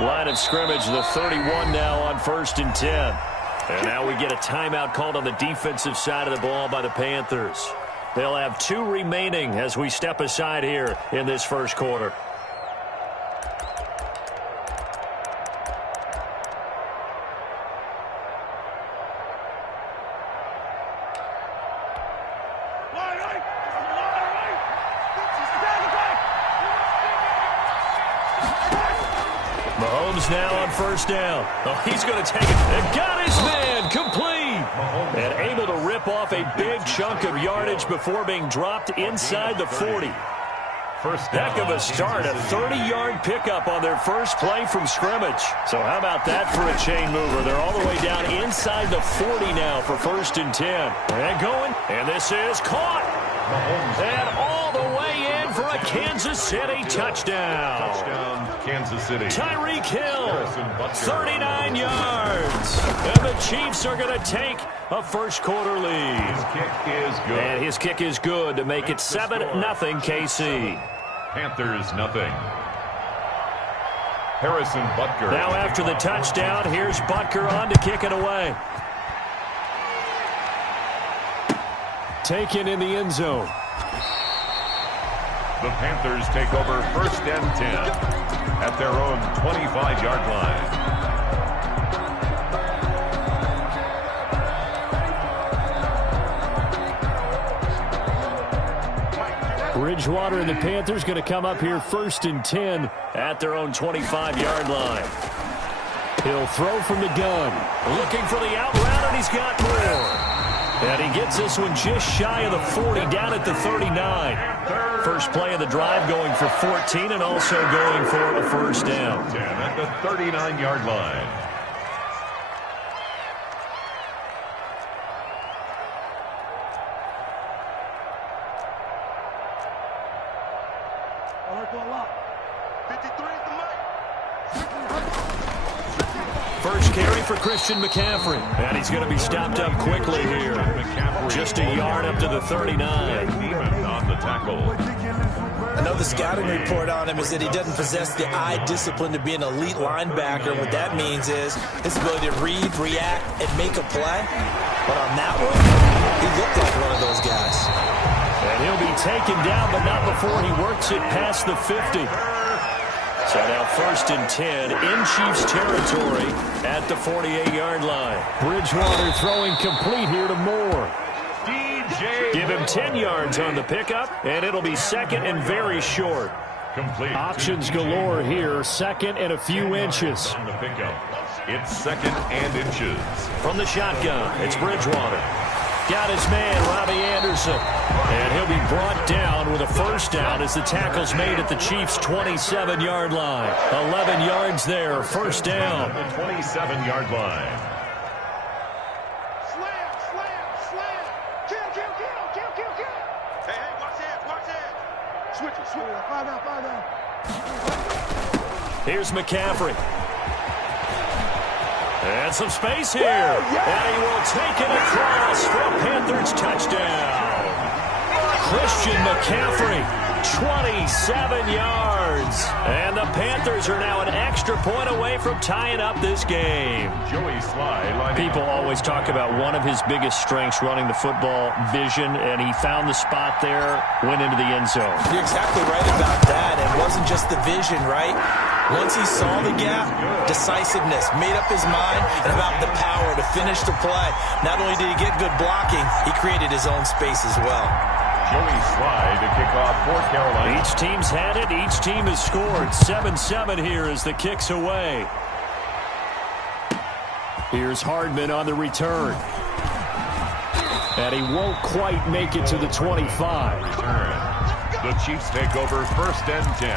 Line of scrimmage, the 31 now on 1st and 10. And now we get a timeout called on the defensive side of the ball by the Panthers. They'll have 2 remaining as we step aside here in this first quarter. Mahomes now on 1st down. Oh, he's going to take it. And got his man complete. And able to rip off a big chunk of yardage before being dropped inside the 40. Heck of a start. A 30-yard pickup on their first play from scrimmage. So how about that for a chain mover? They're all the way down inside the 40 now for 1st and 10. And going. And this is caught. And all the way in for a Kansas City touchdown. Kansas City. Tyreek Hill, 39 yards. And the Chiefs are going to take a first quarter lead. His kick is good. And his kick is good to make it 7-0 KC. Panthers nothing. Harrison Butker. Now after the touchdown, here's Butker on to kick it away. Taken in the end zone. The Panthers take over 1st and 10 at their own 25-yard line. Bridgewater and the Panthers going to come up here 1st and 10 at their own 25-yard line. He'll throw from the gun. Looking for the out route, and he's got more. And he gets this one just shy of the 40, down at the 39. First play of the drive going for 14 and also going for a first down. 10 at the 39-yard line. First carry for Christian McCaffrey. And he's going to be stopped up quickly here. Just a yard up to the 39. On the tackle. Another scouting report on him is that he doesn't possess the eye discipline to be an elite linebacker. What that means is his ability to read, react, and make a play. But on that one, he looked like one of those guys. And he'll be taken down, but not before he works it past the 50. So now 1st and 10 in Chiefs territory at the 48-yard line. Bridgewater throwing complete here to Moore. Give him 10 yards on the pickup, and it'll be 2nd and very short. Complete. Options galore here, 2nd and a few inches. On the pickup, it's 2nd and inches. From the shotgun, it's Bridgewater. Got his man, Robbie Anderson. And he'll be brought down with a first down as the tackle's made at the Chiefs' 27-yard line. 11 yards there, first down. The 27-yard line. Here's McCaffrey. And some space here. And he will take it across for a Panthers touchdown. Christian McCaffrey, 27 yards. And the Panthers are now an extra point away from tying up this game. Joey Sly. People always talk about one of his biggest strengths running the football, vision, and he found the spot there, went into the end zone. You're exactly right about that. It wasn't just the vision, right? Once he saw the gap, decisiveness, made up his mind, and about the power to finish the play. Not only did he get good blocking, he created his own space as well. Joey Sly to kick off for Carolina. Each team's had it. Each team has scored. 7-7 here as the kick's away. Here's Hardman on the return. And he won't quite make it to the 25. The Chiefs take over 1st and 10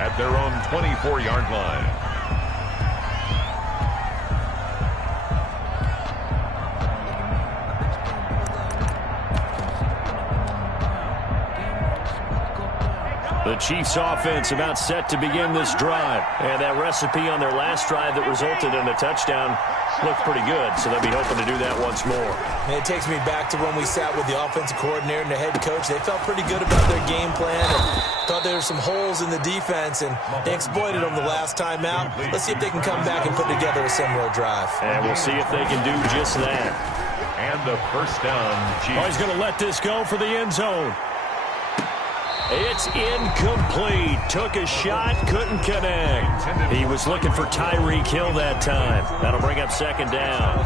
at their own 24-yard line. The Chiefs offense about set to begin this drive. And that recipe on their last drive that resulted in a touchdown looked pretty good, so they'll be hoping to do that once more. And it takes me back to when we sat with the offensive coordinator and the head coach. They felt pretty good about their game plan and thought there were some holes in the defense, and they exploited them the last time out. Let's see if they can come back and put together a similar drive. And we'll see if they can do just that. And the first down, Chiefs. Oh, he's going to let this go for the end zone. It's incomplete. Took a shot, couldn't connect. He was looking for Tyreek Hill that time. That'll bring up second down.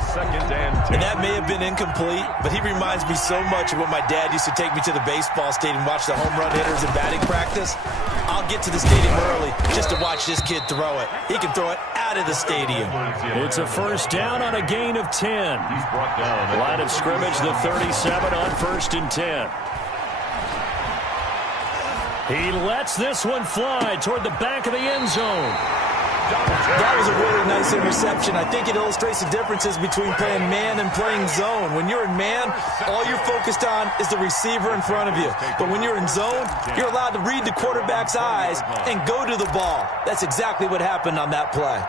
And that may have been incomplete, but he reminds me so much of when my dad used to take me to the baseball stadium and watch the home run hitters in batting practice. I'll get to the stadium early just to watch this kid throw it. He can throw it out of the stadium. It's a first down on a gain of 10. Line of scrimmage, the 37 on 1st and 10. He lets this one fly toward the back of the end zone. That was a really nice interception. I think it illustrates the differences between playing man and playing zone. When you're in man, all you're focused on is the receiver in front of you. But when you're in zone, you're allowed to read the quarterback's eyes and go to the ball. That's exactly what happened on that play.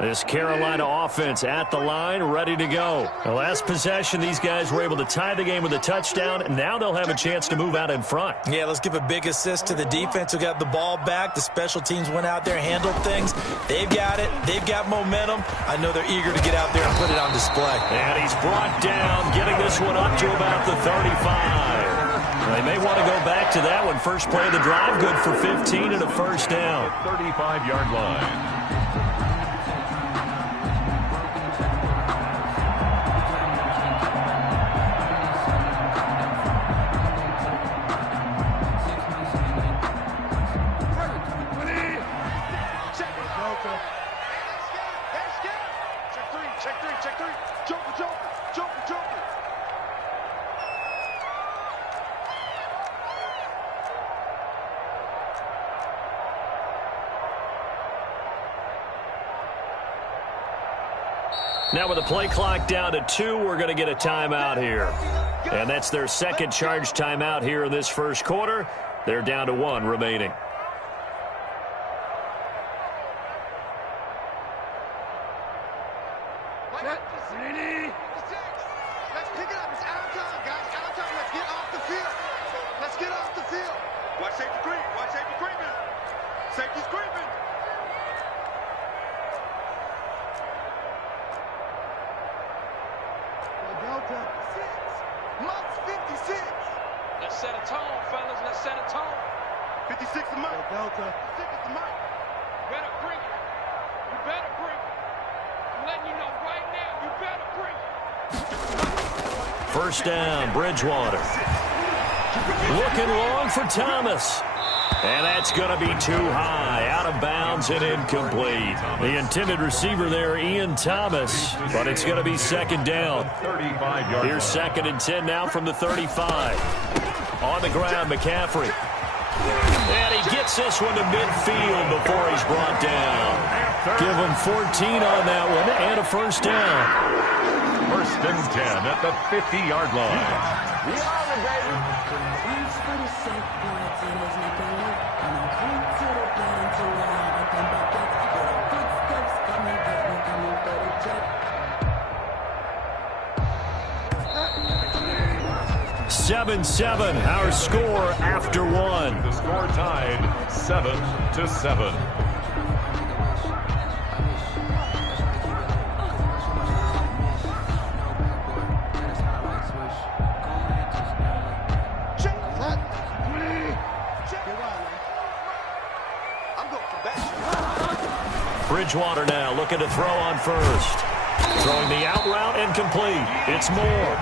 This Carolina offense at the line, ready to go. The last possession, these guys were able to tie the game with a touchdown, and now they'll have a chance to move out in front. Yeah, let's give a big assist to the defense who got the ball back. The special teams went out there, handled things. They've got it. They've got momentum. I know they're eager to get out there and put it on display. And he's brought down, getting this one up to about the 35. They may want to go back to that one. First play of the drive, good for 15 and a first down. 35-yard line. Now with the play clock down to 2, we're going to get a timeout here. And that's their second charge timeout here in this first quarter. They're down to 1 remaining. Let's pick it up. It's out of time, guys. Out of time. Let's get off the field. Let's get off the field. Watch safety creep. Watch safety creeping. Safety's creeping. Delta 6. Monk's 56. Let's set a tone, fellas. Let's set a tone. 56 the Monk. Delta 6 is the Monk. Better bring it. You better bring it. I'm letting you know right now, you better bring it. First down, Bridgewater. Looking long for Thomas. And that's going to be too high. Out of bounds and incomplete. The intended receiver there, Ian Thomas. But it's going to be second down. Here's 2nd and 10 now from the 35. On the ground, McCaffrey. And he gets this one to midfield before he's brought down. Give him 14 on that one and a first down. 1st and 10 at the 50-yard line. Seven, our score after 1. The score tied 7-7. Bridgewater now looking to throw on first. Throwing the out route incomplete. It's Moore.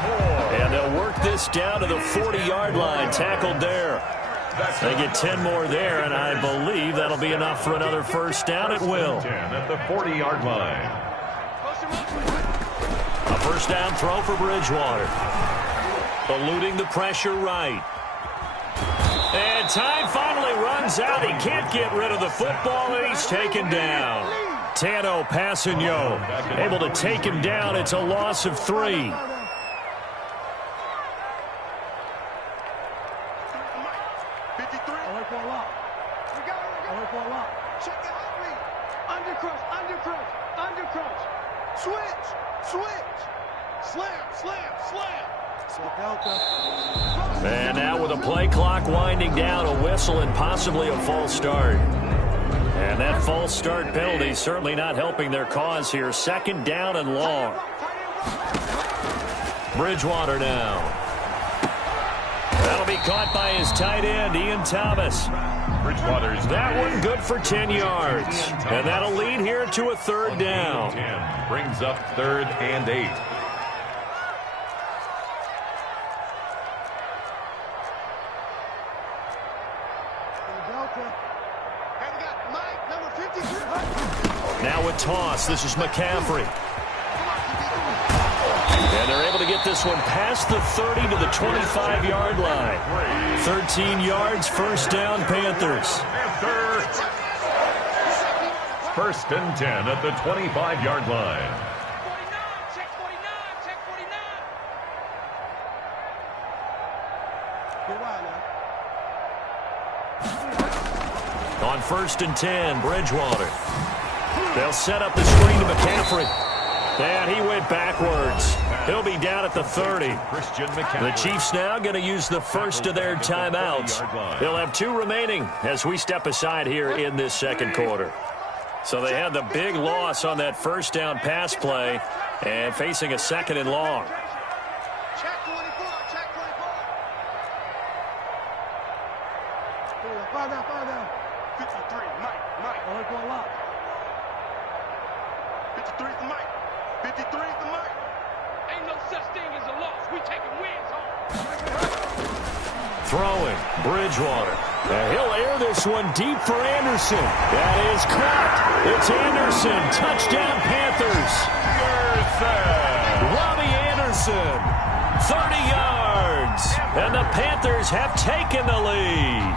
And they'll work this down to the 40-yard line. Tackled there. They get 10 more there, and I believe that'll be enough for another first down. It will. 10 at the 40-yard line. A first down throw for Bridgewater. Eluding the pressure right. And time finally runs out. He can't get rid of the football, and he's taken down. Tano Passanio able to take him down. It's a loss of 3. And now with a play clock winding down, a whistle and possibly a false start. And that false start penalty certainly not helping their cause here. 2nd down and long. Bridgewater now. That'll be caught by his tight end, Ian Thomas. Bridgewater's that one good for 10 yards. And that'll lead here to a 3rd down. 10 brings up 3rd and 8. Now with toss, this is McCaffrey. And they're able to get this one past the 30 to the 25-yard line. 13 yards, 1st down, Panthers. 1st and 10 at the 25-yard line. Check 49, check 49. On 1st and 10, Bridgewater. They'll set up the screen to McCaffrey. And he went backwards. He'll be down at the 30. The Chiefs now going to use the first of their timeouts. They'll have 2 remaining as we step aside here in this 2nd quarter. So they had the big loss on that 1st down pass play and facing a 2nd and long. Check 24, check 24. Find out. 53, Mike. 53 is the Mike. 53 is the Mike. Ain't no such thing as a loss. We taking wins home. Throwing, Bridgewater. And he'll air this one deep for Anderson. That is caught. It's Anderson. Touchdown, Panthers. Robbie Anderson. 30 yards. And the Panthers have taken the lead.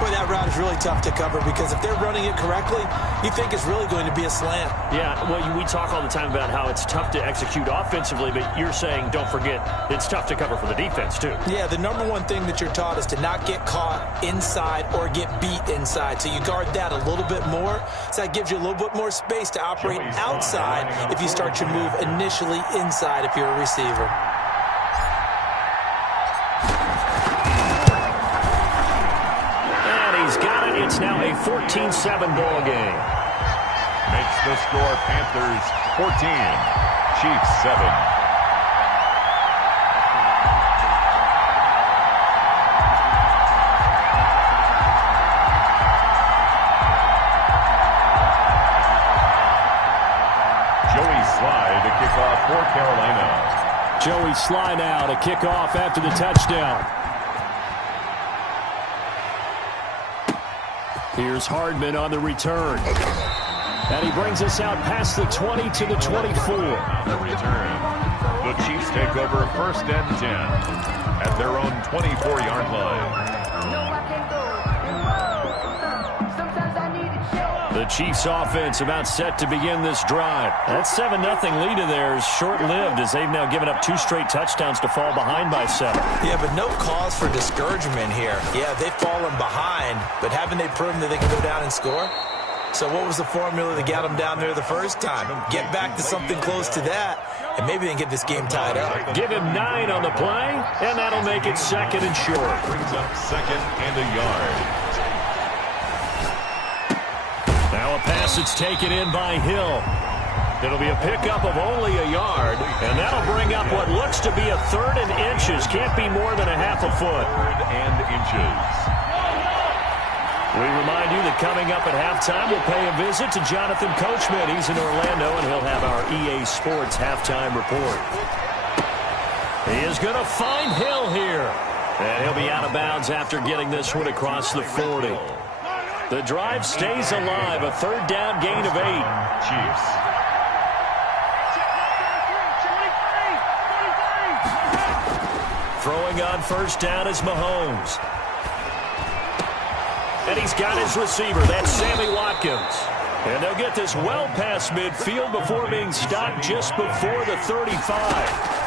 Boy, that route is really tough to cover because if they're running it correctly, you think it's really going to be a slant. Yeah, well, we talk all the time about how it's tough to execute offensively, but you're saying, don't forget, it's tough to cover for the defense, too. Yeah, the number one thing that you're taught is to not get caught inside or get beat inside. So you guard that a little bit more. So that gives you a little bit more space to operate outside if you start your move initially inside if you're a receiver. It's now a 14-7 ball game. Makes the score Panthers 14, Chiefs 7. Joey Sly to kick off for Carolina. Joey Sly now to kick off after the touchdown. Here's Hardman on the return. And he brings us out past the 20 to the 24. The return. The Chiefs take over 1st and 10 at their own 24-yard line. The Chiefs offense about set to begin this drive. That 7-0 lead of theirs short-lived as they've now given up 2 straight touchdowns to fall behind by 7. Yeah, but no cause for discouragement here. Yeah, they've fallen behind, but haven't they proven that they can go down and score? So what was the formula that got them down there the first time? Get back to something close to that, and maybe they can get this game tied up. Give him 9 on the play, and that'll make it 2nd and short. Brings up 2nd and a yard. Now a pass that's taken in by Hill. It'll be a pickup of only a yard, and that'll bring up what looks to be a 3rd and inches. Can't be more than a half a foot. 3rd and inches. We remind you that coming up at halftime, we'll pay a visit to Jonathan Coachman. He's in Orlando, and he'll have our EA Sports halftime report. He is going to find Hill here. And he'll be out of bounds after getting this one across the 40. The drive stays alive. A 3rd down gain of 8. Chiefs. Throwing on 1st down is Mahomes. And he's got his receiver. That's Sammy Watkins. And they'll get this well past midfield before being stopped just before the 35.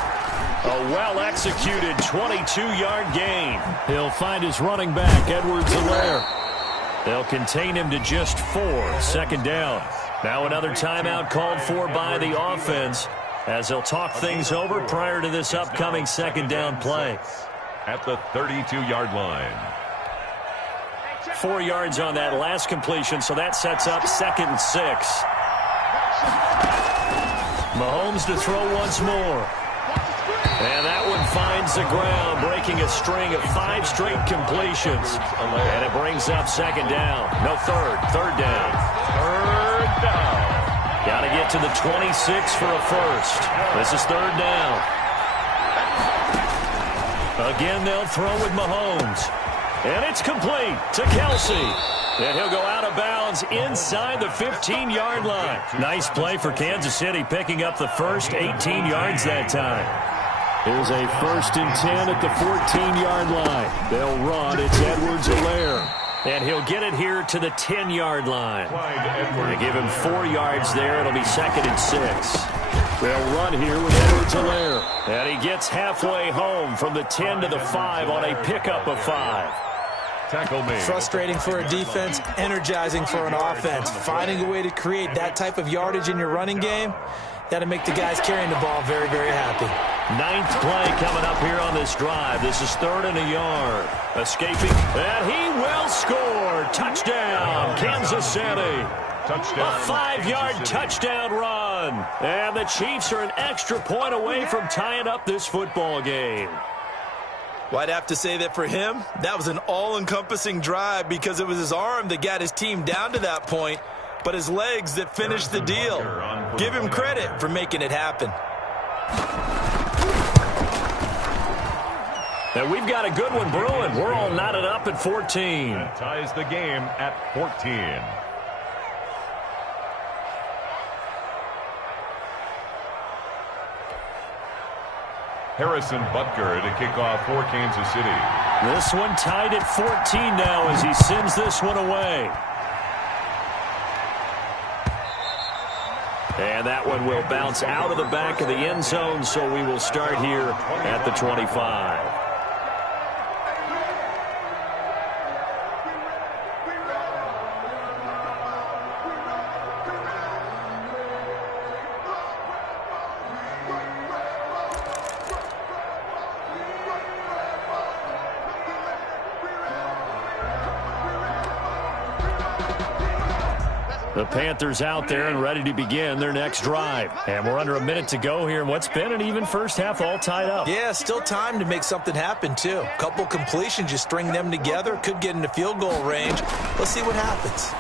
A well-executed 22-yard gain. He'll find his running back, Edwards-Helaire. They'll contain him to just 4. Second down. Now another timeout called for by the offense as they'll talk things over prior to this upcoming second down play. At the 32-yard line. 4 yards on that last completion, so that sets up 2nd and 6. Mahomes to throw once more. And that one finds the ground, breaking a string of 5 straight completions. And it brings up second down. No, third down. Third down. Got to get to the 26 for a first. This is third down. Again, they'll throw with Mahomes. And it's complete to Kelsey. And he'll go out of bounds inside the 15-yard line. Nice play for Kansas City, picking up the first 18 yards that time. Here's a 1st and 10 at the 14-yard line. They'll run. It's Edwards-Helaire. And he'll get it here to the 10-yard line. They give him 4 yards there. It'll be 2nd and 6. They'll run here with Edwards-Helaire. And he gets halfway home from the 10 to the 5 on a pickup of 5. Tackle made. Frustrating for a defense, energizing for an offense. Finding a way to create that type of yardage in your running game, that'll make the guys carrying the ball very, very happy. 9th play coming up here on this drive. This is 3rd and a yard. Escaping, and he will score. Touchdown, Kansas City. Touchdown. A 5-yard touchdown run. And the Chiefs are an extra point away from tying up this football game. Well, I'd have to say that for him, that was an all-encompassing drive because it was his arm that got his team down to that point, but his legs that finished the deal. Give him credit for making it happen. And we've got a good one brewing. We're all knotted up at 14. That ties the game at 14. Harrison Butker to kick off for Kansas City. This one tied at 14 now as he sends this one away. And that one will bounce out of the back of the end zone, so we will start here at the 25. The Panthers out there and ready to begin their next drive. And we're under a minute to go here in what's been an even first half, all tied up. Yeah, still time to make something happen, too. Couple completions, you string them together, could get into field goal range. Let's see what happens.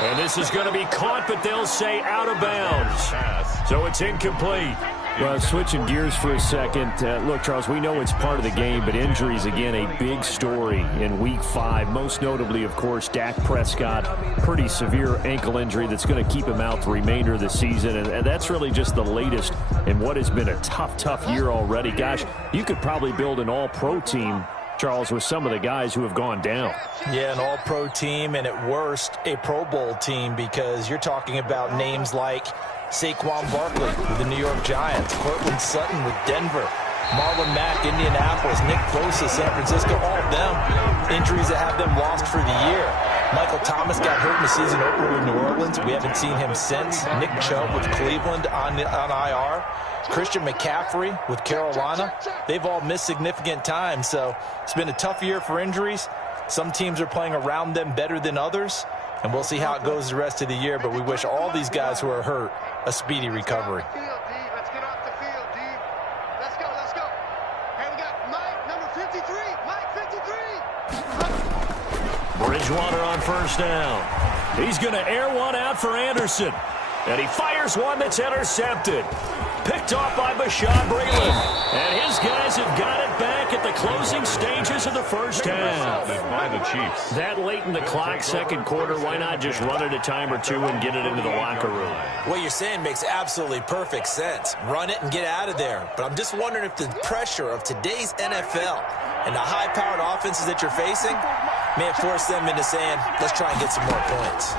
And this is going to be caught, but they'll say out of bounds. So it's incomplete. Well, switching gears for a second. Look, Charles, we know it's part of the game, but injuries, again, a big story in Week 5. Most notably, of course, Dak Prescott. Pretty severe ankle injury that's going to keep him out the remainder of the season. And that's really just the latest in what has been a tough year already. Gosh, you could probably build an all-pro team, Charles, with some of the guys who have gone down. Yeah, an all-pro team, and at worst, a Pro Bowl team, because you're talking about names like Saquon Barkley with the New York Giants, Cortland Sutton with Denver, Marlon Mack, Indianapolis, Nick Bosa, San Francisco, all of them injuries that have them lost for the year. Michael Thomas got hurt in the season opener with New Orleans. We haven't seen him since. Nick Chubb with Cleveland on IR. Christian McCaffrey with Carolina. They've all missed significant time, so it's been a tough year for injuries. Some teams are playing around them better than others, and we'll see how it goes the rest of the year, but we wish all these guys who are hurt a speedy recovery. Let's get off the field, D. Let's go. Hey, we got Mike, number 53. Mike, 53. Bridgewater on first down. He's going to air one out for Anderson. And he fires one that's intercepted. Picked off by Bashaud Breeland. And his guys have got it back at the closing stages of the first half. By the Chiefs. That late in the clock, second quarter, why not just run it a time or two and get it into the locker room? What you're saying makes absolutely perfect sense. Run it and get out of there. But I'm just wondering if the pressure of today's NFL and the high-powered offenses that you're facing may have forced them into saying, let's try and get some more points.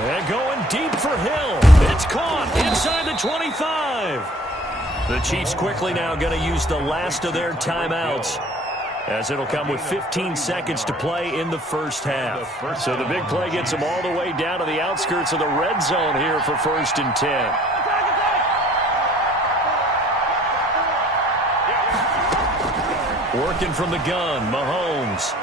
And going deep for Hill. It's caught inside the 25. The Chiefs quickly now going to use the last of their timeouts, as it'll come with 15 seconds to play in the first half. So the big play gets them all the way down to the outskirts of the red zone here for 1st and 10. Working from the gun, Mahomes.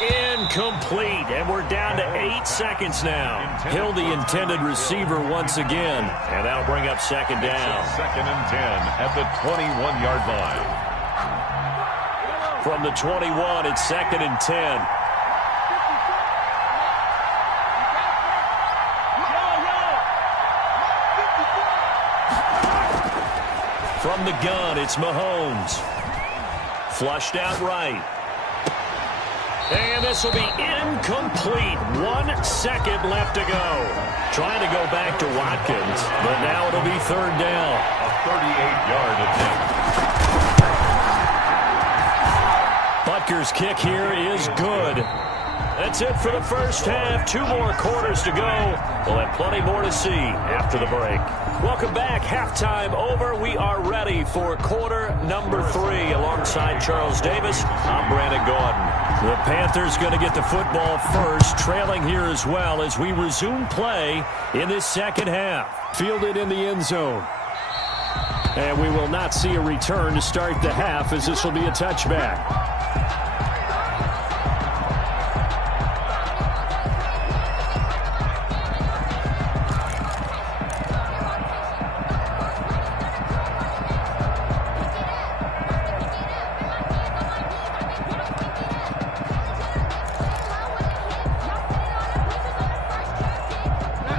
Incomplete, and we're down to 8 seconds now. Hill, the intended receiver once again, and that'll bring up 2nd down. 2nd and 10 at the 21-yard line. From the 21, it's 2nd and 10. From the gun, it's Mahomes. Flushed out right. And this will be incomplete. 1 second left to go. Trying to go back to Watkins, but now it'll be 3rd down. A 38-yard attempt. Butker's kick here is good. That's it for the first half. 2 more quarters to go. We'll have plenty more to see after the break. Welcome back. Halftime over. We are ready for quarter number 3. Alongside Charles Davis, I'm Brandon Gordon. The Panthers going to get the football first, trailing here as well as we resume play in this second half. Fielded in the end zone. And we will not see a return to start the half, as this will be a touchback.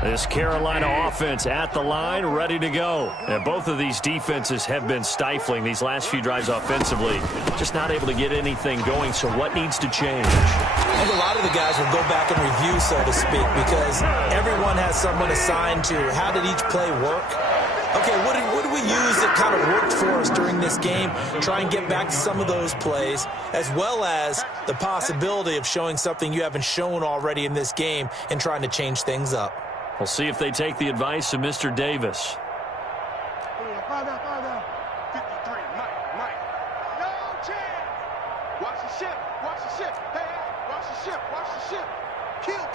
This Carolina offense at the line, ready to go. And both of these defenses have been stifling these last few drives offensively. Just not able to get anything going, so what needs to change? I think a lot of the guys will go back and review, so to speak, because everyone has someone assigned to how did each play work. Okay, what did we use that kind of worked for us during this game? Try and get back to some of those plays, as well as the possibility of showing something you haven't shown already in this game and trying to change things up. We'll see if they take the advice of Mr. Davis. 53, Mike. No chance. Watch the ship. Hey, watch the ship. Kill.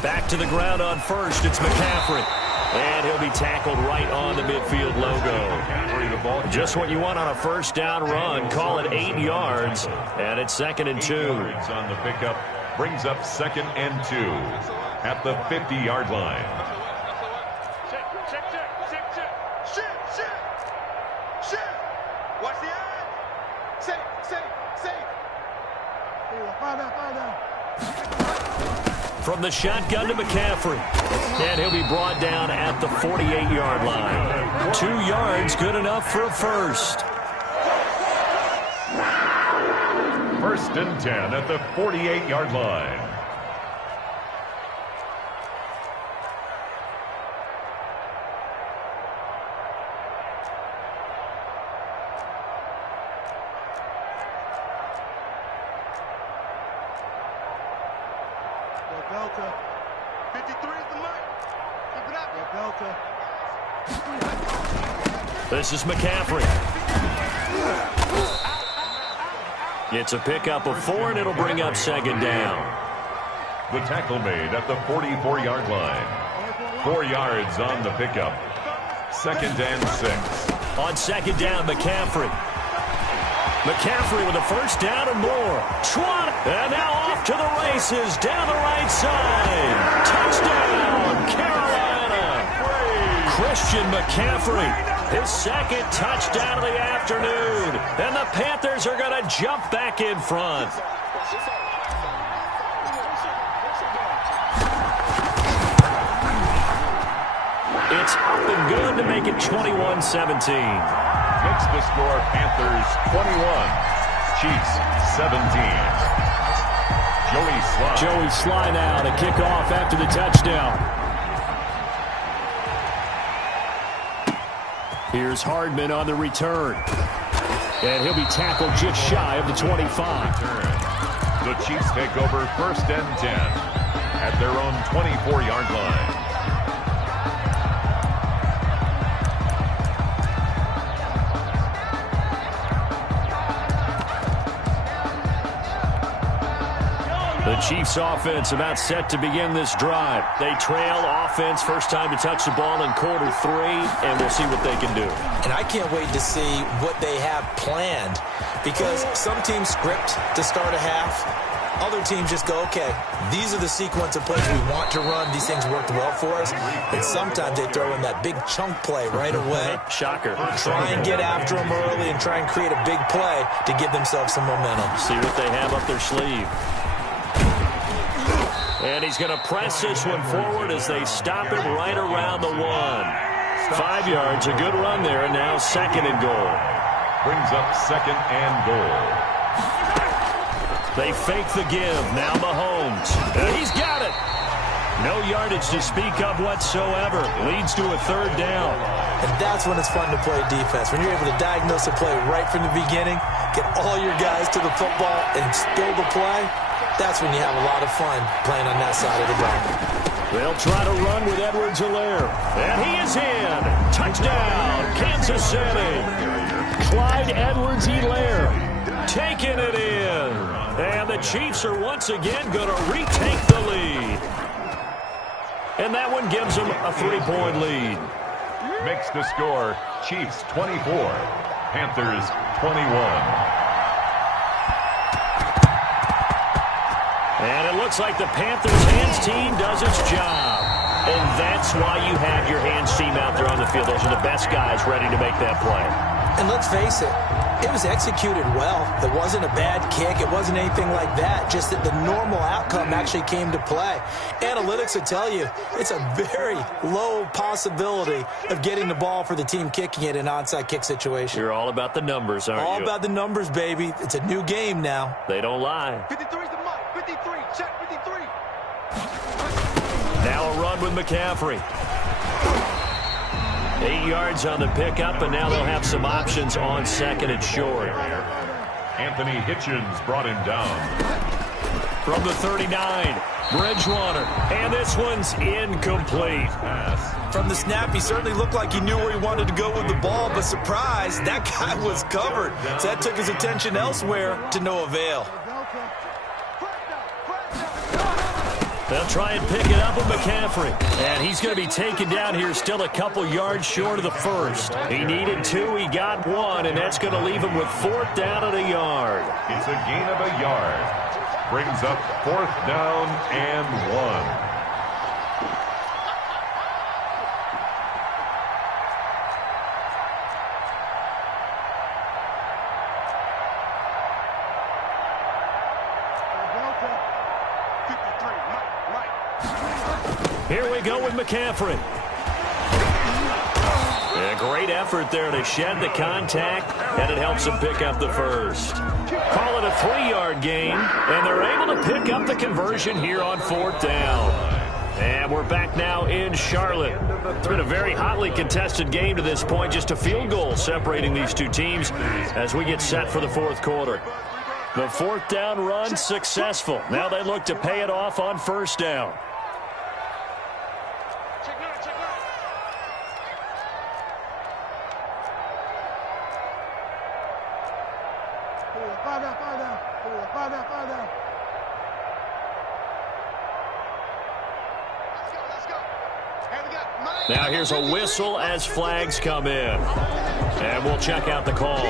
Back to the ground on first. It's McCaffrey. And he'll be tackled right on the midfield logo. Just what you want on a first down run. Call it 8 yards. And it's 2nd and 2. On the pickup brings up 2nd and 2 at the 50-yard line. Shit. Watch the eye. Safe. From the shotgun to McCaffrey. And he'll be brought down at the 48-yard line. 2 yards, good enough for a first. 1st and 10 at the 48-yard line. Delta. 53 is the mic. Keep it up. Delta. This is McCaffrey. It's a pickup of 4, and it'll bring up 2nd down. The tackle made at the 44-yard line. 4 yards on the pickup. 2nd and 6. On 2nd down, McCaffrey. McCaffrey with a first down and more. And now off to the races down the right side. Touchdown, Carolina. Christian McCaffrey, his 2nd touchdown of the afternoon. And the Panthers are going to jump back in front. It's up and good to make it 21-17. Makes the score Panthers 21, Chiefs 17. Joey Sly now to kick off after the touchdown. Here's Hardman on the return. And he'll be tackled just shy of the 25. The Chiefs take over 1st and 10 at their own 24-yard line. The Chiefs offense about set to begin this drive. They trail offense, first time to touch the ball in Q3, and we'll see what they can do. And I can't wait to see what they have planned, because some teams script to start a half. Other teams just go, okay, these are the sequence of plays we want to run. These things worked well for us. And sometimes they throw in that big chunk play right away. Shocker. Try and get after them early and try and create a big play to give themselves some momentum. See what they have up their sleeve. And he's going to press this one forward as they stop him right around the 1. 5 yards, a good run there, and now 2nd and goal. Brings up 2nd and goal. They fake the give. Now Mahomes. And he's got it. No yardage to speak of whatsoever. Leads to a 3rd down. And that's when it's fun to play defense. When you're able to diagnose a play right from the beginning, get all your guys to the football and spill the play, that's when you have a lot of fun playing on that side of the ball. They'll try to run with Edwards-Helaire. And he is in. Touchdown, Kansas City. Clyde Edwards-Helaire taking it in. And the Chiefs are once again going to retake the lead. And that one gives them a 3-point lead. Makes the score Chiefs 24, Panthers 21. And it looks like the Panthers hands team does its job. And that's why you have your hands team out there on the field. Those are the best guys ready to make that play. And let's face it, it was executed well. It wasn't a bad kick. It wasn't anything like that. Just that the normal outcome actually came to play. Analytics will tell you it's a very low possibility of getting the ball for the team kicking it in an onside kick situation. You're all about the numbers, aren't you? All about the numbers, baby. It's a new game now. They don't lie. 53's the mark. 53. Check 53. Now a run with McCaffrey. 8 yards on the pickup, and now they'll have some options on 2nd and short. Anthony Hitchens brought him down. From the 39, Bridgewater, and this one's incomplete. From the snap, he certainly looked like he knew where he wanted to go with the ball, but surprise, that guy was covered. So that took his attention elsewhere to no avail. They'll try and pick it up with McCaffrey. And he's going to be taken down here still a couple yards short of the 1st. He needed 2, he got 1, and that's going to leave him with 4th down and a yard. It's a gain of a yard. Brings up 4th down and 1. Here we go with McCaffrey. A great effort there to shed the contact, and it helps him pick up the 1st. Call it a 3-yard gain, and they're able to pick up the conversion here on 4th down. And we're back now in Charlotte. It's been a very hotly contested game to this point, just a field goal separating these two teams as we get set for the 4th quarter. The 4th down run successful. Now they look to pay it off on 1st down. Now here's a whistle as flags come in. And we'll check out the call.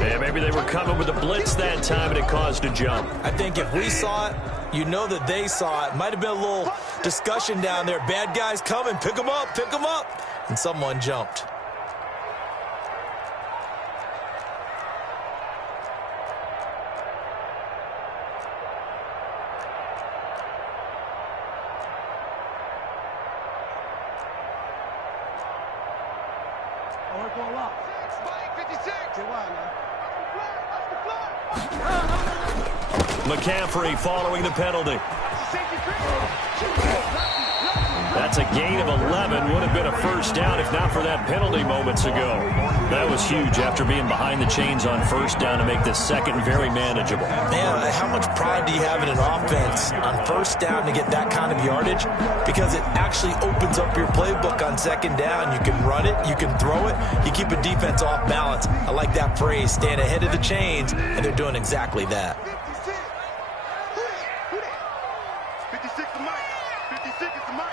And maybe they were coming with a blitz that time and it caused a jump. I think if we saw it, you know that they saw it. Might have been a little discussion down there. Bad guys coming. Pick them up. Pick them up. And someone jumped. McCaffrey following the penalty. That That's a gain of 11. Would have been a first down if not for that penalty moments ago. That was huge after being behind the chains on first down to make this second very manageable. Man, how much pride do you have in an offense on first down to get that kind of yardage? Because it actually opens up your playbook on second down. You can run it, you can throw it, you keep a defense off balance. I like that phrase, staying ahead of the chains, and they're doing exactly that. 56 to Mike. 56 is to Mike.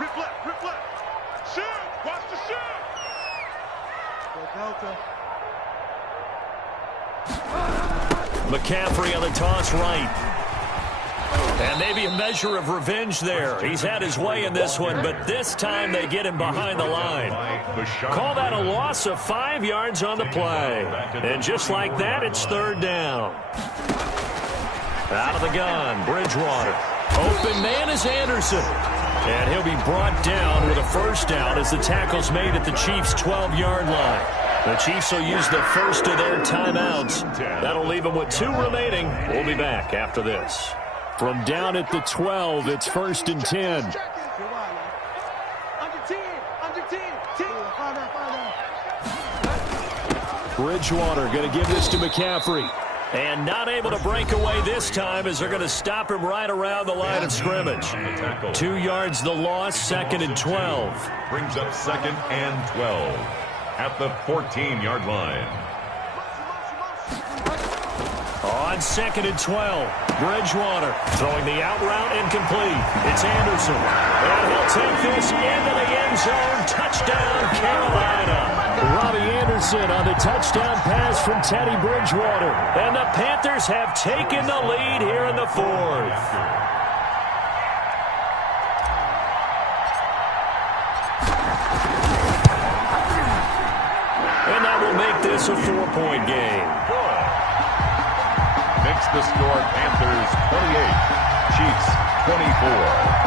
Rip left, rip left. Shoot! Watch the shoot! Delta. McCaffrey on the toss right. And maybe a measure of revenge there. He's had his way in this one, but this time they get him behind the line. Call that a loss of 5 yards on the play. And just like that, it's third down. Out of the gun, Bridgewater. Open man is Anderson. And he'll be brought down with a first down as the tackle's made at the Chiefs' 12-yard line. The Chiefs will use the first of their timeouts. That'll leave them with 2 remaining. We'll be back after this. From down at the 12, it's first and 10. Under 10, under 10, 10. Bridgewater going to give this to McCaffrey. And not able to break away this time as they're going to stop him right around the line of scrimmage. 2 yards the loss, second and 12. Brings up second and 12 at the 14-yard line. On second and 12, Bridgewater throwing the out route incomplete. It's Anderson. And he'll take this into the end zone. Touchdown, Carolina. Robbie Anderson on the touchdown pass from Teddy Bridgewater. And the Panthers have taken the lead here in the fourth. And that will make this a 4-point game. Makes the score Panthers 28, Chiefs 24.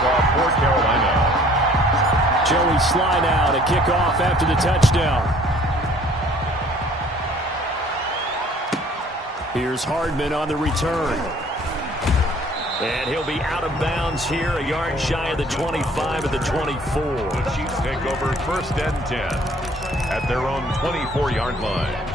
For Carolina. Joey Sly now to kick off after the touchdown. Here's Hardman on the return. And he'll be out of bounds here, a yard shy of the 25 at the 24. The Chiefs take over first and 10 at their own 24-yard line.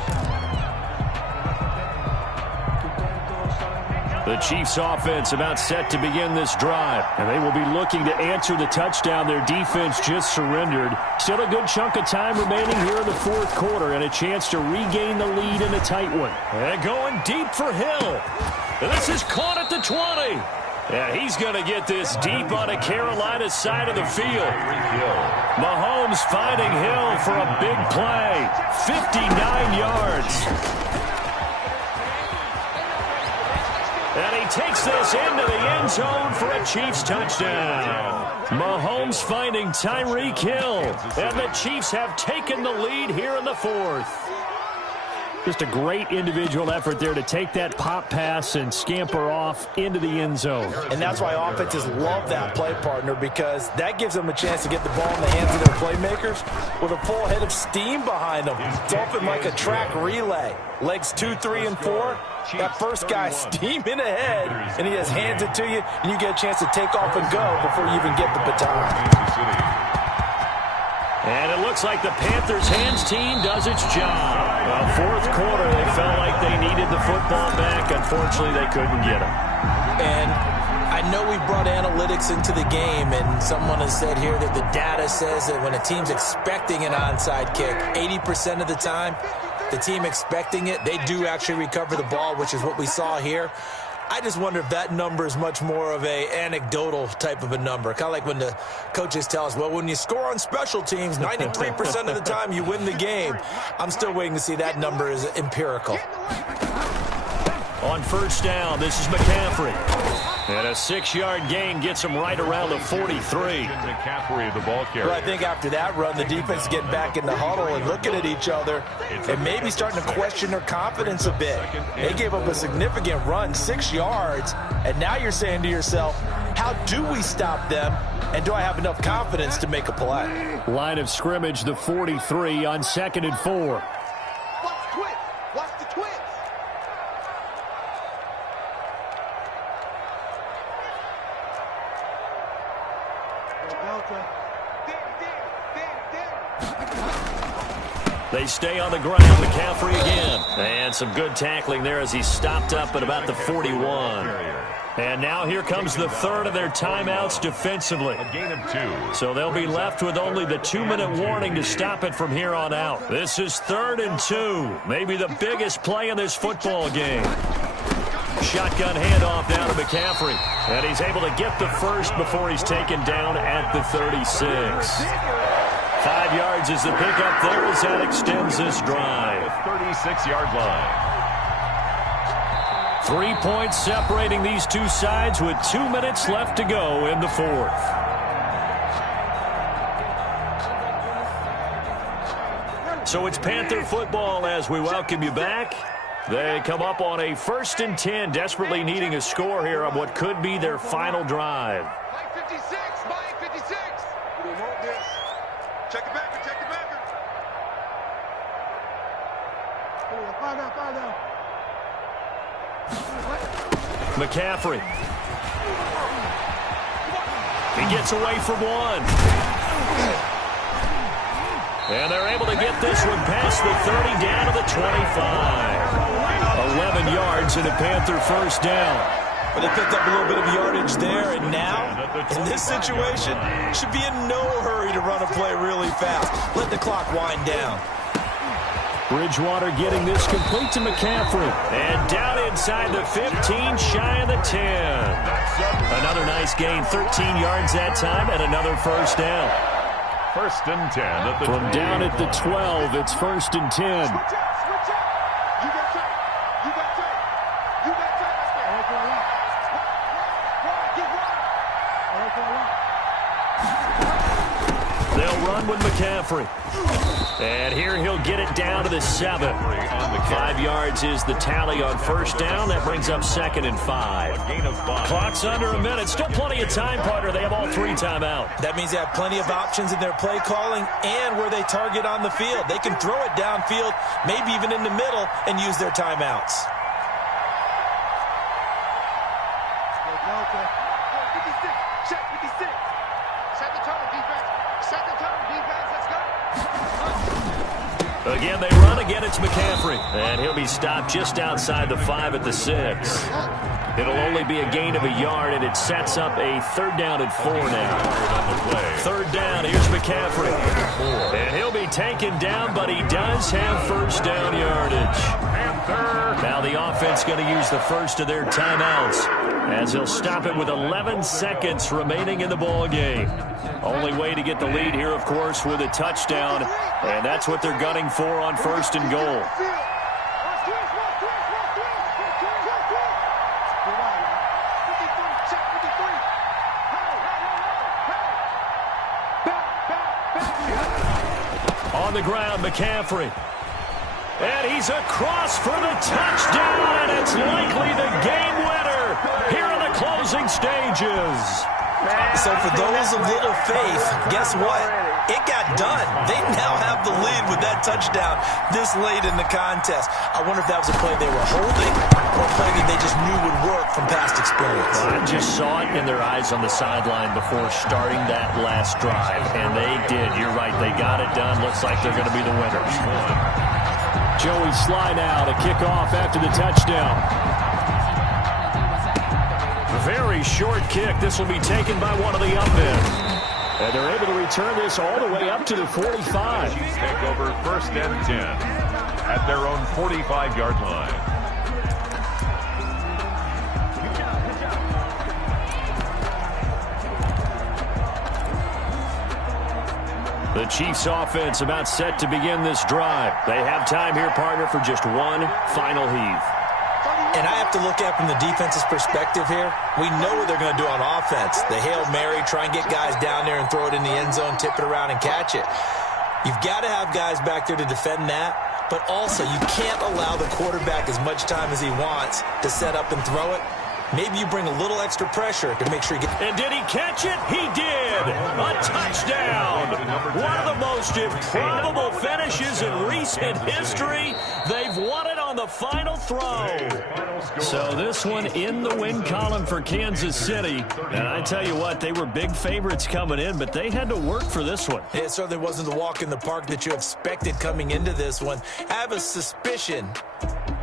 The Chiefs offense about set to begin this drive. And they will be looking to answer the touchdown their defense just surrendered. Still a good chunk of time remaining here in the fourth quarter and a chance to regain the lead in a tight one. And going deep for Hill. And this is caught at the 20. Yeah, he's going to get this deep on a Carolina side of the field. Mahomes finding Hill for a big play. 59 yards. And he takes this into the end zone for a Chiefs touchdown. Mahomes finding Tyreek Hill. And the Chiefs have taken the lead here in the fourth. Just a great individual effort there to take that pop pass and scamper off into the end zone. And that's why offenses love that play partner, because that gives them a chance to get the ball in the hands of their playmakers with a full head of steam behind them. It's often like a track relay. Legs 2, 3, and 4. That first guy steaming ahead, and he just hands it to you, and you get a chance to take off and go before you even get the baton. And it looks like the Panthers' hands team does its job. Well, fourth quarter, they felt like they needed the football back. Unfortunately, they couldn't get it. And I know we brought analytics into the game, and someone has said here that the data says that when a team's expecting an onside kick, 80% of the time, the team expecting it, they do actually recover the ball, which is what we saw here. I just wonder if that number is much more of a anecdotal type of a number. Kind of like when the coaches tell us, well, when you score on special teams, 93% of the time you win the game. I'm still waiting to see that number is empirical. On first down, this is McCaffrey. And a 6-yard gain gets him right around the 43. McCaffrey, the ball carrier. Well, I think after that run, the defense is getting back in the huddle and looking at each other and maybe starting to question their confidence a bit. They gave up a significant run, 6 yards, and now you're saying to yourself, how do we stop them, and do I have enough confidence to make a play? Line of scrimmage, the 43 on 2nd and 4. Box quick. They stay on the ground. McCaffrey again. And some good tackling there as he stopped up at about the 41. And now here comes the third of their timeouts defensively. A gain of 2. So they'll be left with only the 2-minute warning to stop it from here on out. This is 3rd and 2. Maybe the biggest play in this football game. Shotgun handoff now to McCaffrey. And he's able to get the first before he's taken down at the 36. 5 yards is the pickup there as that extends this drive. 36-yard line. 3 points separating these two sides with 2 minutes left to go in the 4th. So it's Panther football as we welcome you back. They come up on a 1st and 10, desperately needing a score here on what could be their final drive. Mike 56, Mike 56. We want this. Check it back, check it back. Find out. McCaffrey. He gets away from one. And they're able to get this one past the 30 down to the 25. 11 yards and a Panther first down. Well, they picked up a little bit of yardage there, and now, in this situation, should be in no hurry to run a play really fast. Let the clock wind down. Bridgewater getting this complete to McCaffrey. And down inside the 15, shy of the 10. Another nice gain, 13 yards that time, and another first down. 1st and 10 at the From down at the 12, it's 1st and 10. They'll run with McCaffrey. And here he'll get it down to the 7. 5 yards is the tally on first down. That brings up 2nd and 5. Clock's under a minute. Still plenty of time, partner. They have all 3 timeout. That means they have plenty of options in their play calling and where they target on the field. They can throw it downfield, maybe even in the middle, and use their timeouts. 56, check 56. Set the tone, defense. Set the tone, defense. Let's go. Again, they run. Again, it's McCaffrey. And he'll be stopped just outside the 5 at the 6. It'll only be a gain of a yard, and it sets up a 3rd down and 4 now. 3rd down, here's McCaffrey. And he'll be taken down, but he does have first down yardage. Now the offense going to use the first of their timeouts as he'll stop it with 11 seconds remaining in the ball game. Only way to get the lead here, of course, with a touchdown, and that's what they're gunning for on 1st and goal. On the ground, McCaffrey. And he's across for the touchdown, and it's likely the game winner here in the closing stages. So for those of little faith, guess what? It got done. They now have the lead with that touchdown this late in the contest. I wonder if that was a play they were holding or a play that they just knew would work from past experience. I just saw it in their eyes on the sideline before starting that last drive, and they did. You're right. They got it done. Looks like they're going to be the winners. Joey Sly now to kick off after the touchdown. Very short kick. This will be taken by one of the up men. And they're able to return this all the way up to the 45. Take over 1st and 10 at their own 45-yard line. The Chiefs offense about set to begin this drive. They have time here, partner, for just one final heave. And I have to look at from the defense's perspective here. We know what they're going to do on offense. The Hail Mary, try and get guys down there and throw it in the end zone, tip it around and catch it. You've got to have guys back there to defend that, but also you can't allow the quarterback as much time as he wants to set up and throw it. maybe you bring a little extra pressure to make sure you get... And did he catch it? He did. A touchdown. One of the most improbable finishes in recent history. They've won it on the final throw. So this one in the win column for Kansas City. And I tell you what, they were big favorites coming in, but they had to work for this one. It certainly wasn't the walk in the park that you expected coming into this one. I have a suspicion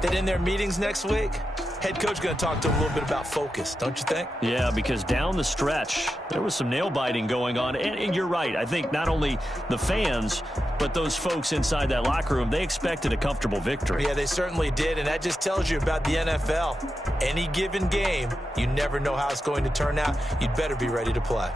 that in their meetings next week, head coach going to talk to them a little bit about focus, don't you think? Yeah, because down the stretch, there was some nail-biting going on. And you're right. I think not only the fans, but those folks inside that locker room, they expected a comfortable victory. Yeah, they certainly did, and that just tells you about the NFL. Any given game, you never know how it's going to turn out. You'd better be ready to play.